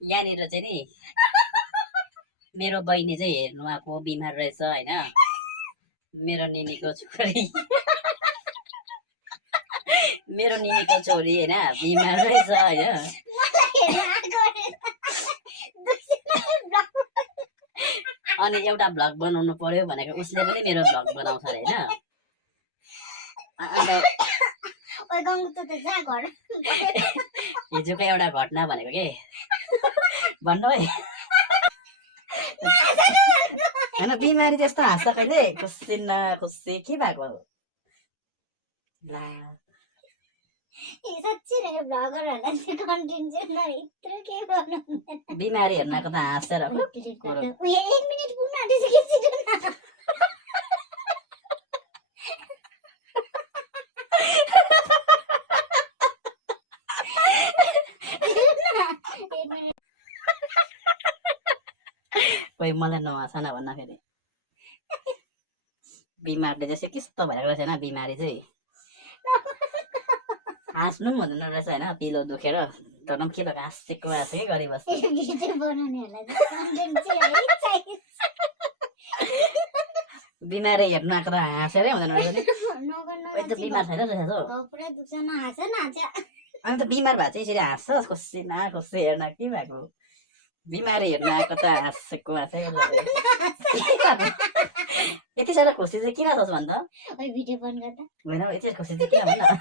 यहाँनिर चाहिँ नि मेरो बहिनी चाहिँ हेर्नु आएको बिमार रहेछ होइन। मेरो निनीको छोरी मेरो निनीको छोरी होइन बिमार रहेछ होइन। अनि एउटा भ्लग बनाउनु पर्यो भनेको उसले पनि मेरो भ्लग बनाउँछ अरे होइन। हिजोको एउटा घटना भनेको के भन्नु है होइन। बिमारी त्यस्तो हाँस्छ कहिले खुसी न खुसी के भएको ला बिमारी हेर्नको त हाँसेर कोही मलाई नहाँस न भन्दाखेरि बिमारले चाहिँ कस्तो भइरहेको रहेछ होइन। बिमारी चाहिँ हाँस्नु पनि हुँदैन रहेछ होइन। पिलो दुखेर तर पनि के भएको हाँसेको हाँसेकै गरिबस्छ। बिमारी हेर्नु आएको त हाँसेरै हुँदैन रहेछ नि। बिमार छैन रहेछ अनि त बिमार भए चाहिँ यसरी हाँस्छ खुसी न खुसी हेर्न के भएको। बिमारी हेर्नु आएको त हाँसेको हाँसेकै यति साह्रो खुसी चाहिँ किन छस् भन्छ होइन। यति खुसी चाहिँ किन भन्न